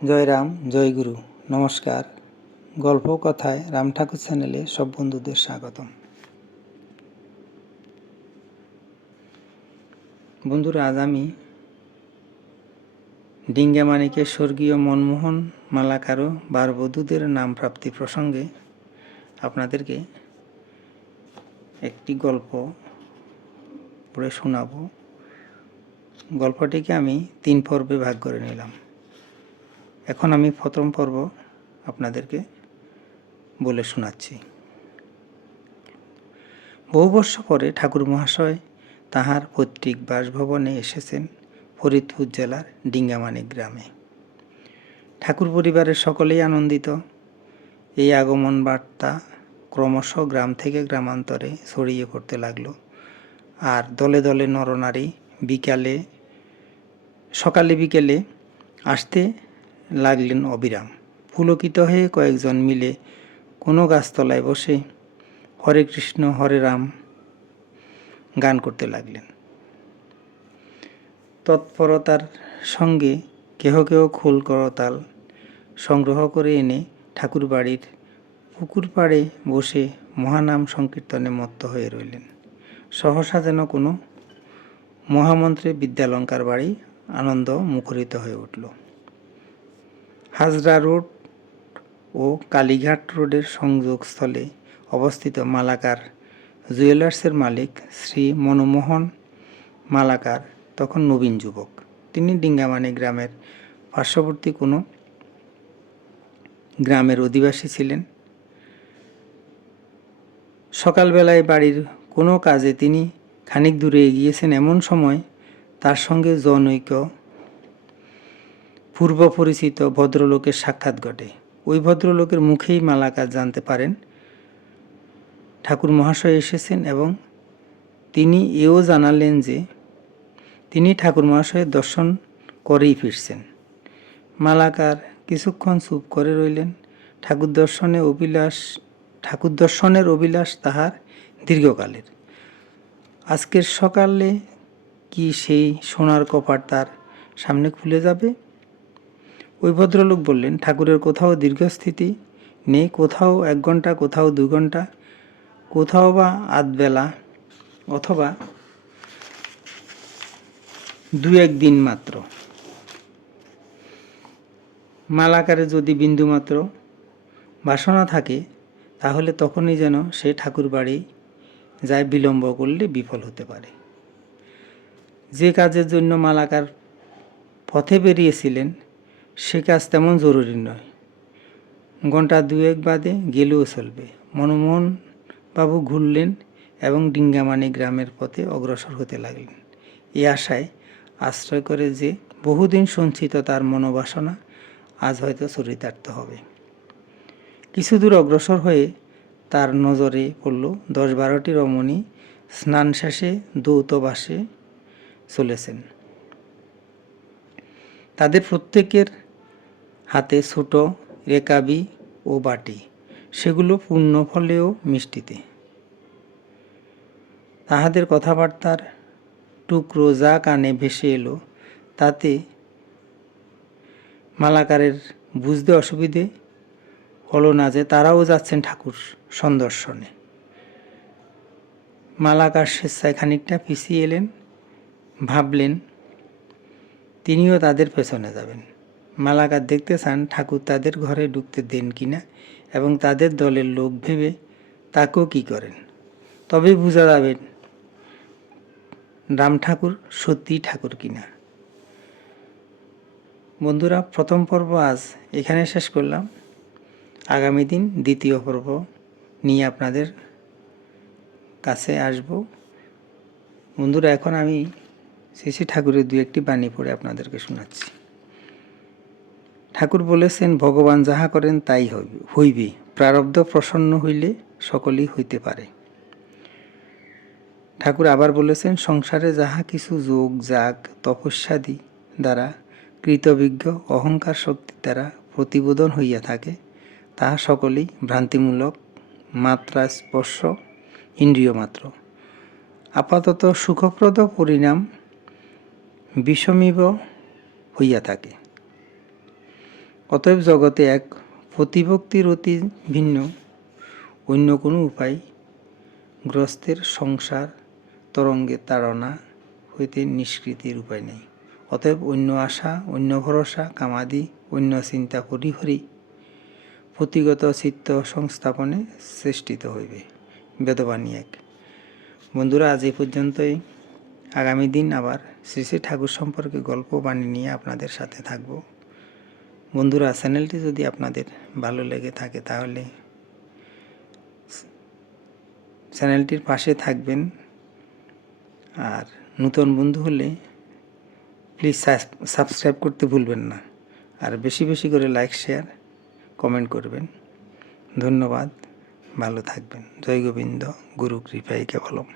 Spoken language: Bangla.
জয় রাম, জয় গুরু, নমস্কার। গল্প কথায় রাম ঠাকুর চ্যানেলে সব বন্ধুদের স্বাগতম। বন্ধুরা, আজ আমি ডিঙ্গা মানিকের স্বর্গীয় মনমোহন মালাকারও বারবধূদের নাম প্রাপ্তি প্রসঙ্গে আপনাদেরকে একটি গল্প পড়ে শোনাব। গল্পটিকে আমি 3 পর্বে ভাগ করে নিলাম। এখন আমি প্রথম পর্ব আপনাদেরকে বলে শোনাচ্ছি। বহু বর্ষ পরে ঠাকুর মহাশয় তাহার পৈতৃক বাসভবনে এসেছেন ফরিদপুর জেলার ডিঙ্গামানিক গ্রামে। ঠাকুর পরিবারের সকলেই আনন্দিত। এই আগমন বার্তা ক্রমশ গ্রাম থেকে গ্রামান্তরে ছড়িয়ে পড়তে লাগলো। আর দলে দলে নরনারী সকালে বিকেলে আসতে লাগলেন অবিরাম। পুলকিত হয়ে কয়েকজন মিলে কোনো গাছতলায় বসে হরে কৃষ্ণ হরে রাম গান করতে লাগলেন। তৎপরতার সঙ্গে কেহ কেহ খোল করতাল সংগ্রহ করে এনে ঠাকুর বাড়ির পুকুর পাড়ে বসে মহানাম সংকীর্তনে মত্ত হয়ে রইলেন। সহসা যেন কোনো মহামন্ত্রে বিদ্যালঙ্কার বাড়ি আনন্দ মুখরিত হয়ে উঠল। হাজরা রোড ও কালীঘাট রোডের সংযোগস্থলে অবস্থিত মালাকার জুয়েলার্সের মালিক শ্রী মনমোহন মালাকার তখন নবীন যুবক। তিনি ডিঙ্গামানি গ্রামের পার্শ্ববর্তী কোনো গ্রামের অধিবাসী ছিলেন। সকালবেলায় বাড়ির কোনো কাজে তিনি খানিক দূরে এগিয়েছেন। এমন সময় তার সঙ্গে জনৈক পূর্ব পরিচিত ভদ্রলোকের সাক্ষাৎ ঘটে। ওই ভদ্রলোকের মুখেই মালাকার জানতে পারেন ঠাকুর মহাশয় এসেছেন, এবং তিনি এও জানালেন যে তিনি ঠাকুর মহাশয়ের দর্শন করেই ফিরছেন। মালাকার কিছুক্ষণ চুপ করে রইলেন। ঠাকুর দর্শনের অভিলাষ তাহার দীর্ঘকালের। আজকের সকালে কি সেই সোনার কপাট তার সামনে খুলে যাবে? ওই ভদ্রলোক বললেন, ঠাকুরের কোথাও দীর্ঘস্থিতি নেই, কোথাও 1 ঘন্টা, কোথাও 2 ঘন্টা, কোথাও বা আধবেলা, অথবা 2-1 দিন মাত্র। মালাকারে যদি বিন্দুমাত্র বাসনা থাকে তাহলে তখনই যেন সে ঠাকুর বাড়ি যায়, বিলম্ব করলে বিফল হতে পারে। যে কাজের জন্য মালাকার পথে বেরিয়েছিলেন সে কাজ তেমন জরুরি নয়। ঘন্টা 2-1 বাদে গেলেও চলবে। মনমোহন বাবু ঘুরলেন এবং ডিঙ্গামানি গ্রামের পথে অগ্রসর হতে লাগলেন, এই আশায় আশ্রয় করে যে বহুদিন সঞ্চিত তার মনোবাসনা আজ হয়তো চরিতার্থ হবে। কিছু দূর অগ্রসর হয়ে তার নজরে পড়ল 10-12টি রমণী স্নান শেষে দ্বৈত বাসে চলেছেন। তাদের প্রত্যেকের হাতে ছোট রেকাবি ও বাটি, সেগুলো পূর্ণ ফলেও মিষ্টিতে। তাহাদের কথাবার্তার টুকরো যা কানে ভেসে এলো তাতে মালাকারের বুঝতে অসুবিধে হলো না যে তারাও যাচ্ছেন ঠাকুর সন্দর্শনে। মালাকার স্বেচ্ছায় খানিকটা পিছিয়ে এলেন, ভাবলেন তিনিও তাদের পেছনে যাবেন। মালাকার দেখতে চান ঠাকুর তাদের ঘরে ঢুকতে দেন কিনা, এবং তাদের দলের লোক ভেবে তাকেও কি করেন, তবেই বোঝা যাবে রাম ঠাকুর সত্যিই ঠাকুর কিনা। বন্ধুরা, প্রথম পর্ব আজ এখানে শেষ করলাম। আগামী দিন দ্বিতীয় পর্ব নিয়ে আপনাদের কাছে আসব। বন্ধুরা, এখন আমি শ্রী ঠাকুরের 2-1টি বাণী পড়ে আপনাদেরকে শোনাচ্ছি। ঠাকুর বলেছেন, ভগবান যাহা করেন তাই হইবে, প্রারব্ধ প্রসন্ন হইলে সকলেই হইতে পারে। ঠাকুর আবার বলেছেন, সংসারে যাহা কিছু যোগ যাগ তপস্যাদি দ্বারা কৃতবিজ্ঞ অহংকার শক্তির দ্বারা প্রতিবোধন হইয়া থাকে তাহা সকলেই ভ্রান্তিমূলক, মাত্রা স্পর্শ, ইন্দ্রিয় মাত্র। আপাতত সুখপ্রদ পরিণাম বিষমীব হইয়া থাকে। অতএব জগতে এক প্রতিভক্তির অতি ভিন্ন অন্য কোনো উপায় গ্রস্তের সংসার তরঙ্গের তাড়না হইতে নিষ্কৃতির উপায় নেই। অতএব অন্য আশা, অন্য ভরসা, কামাদি, অন্য চিন্তা করি হরি প্রতিগত চিত্ত সংস্থাপনে চেষ্টিত হইবে। বেদবাণী 1। বন্ধুরা, আজ এই পর্যন্তই। আগামী দিন আবার শ্রী শ্রী ঠাকুর সম্পর্কে গল্প বাণী নিয়ে আপনাদের সাথে থাকব। বন্ধুরা, চ্যানেলটি যদি আপনাদের ভালো লেগে থাকে তাহলে চ্যানেলটির পাশে থাকবেন, আর নতুন বন্ধু হলে প্লিজ সাবস্ক্রাইব করতে ভুলবেন না, আর বেশি বেশি করে লাইক, শেয়ার, কমেন্ট করবেন। ধন্যবাদ, ভালো থাকবেন। জয় গোবিন্দ, গুরু কৃপাই কেবলম।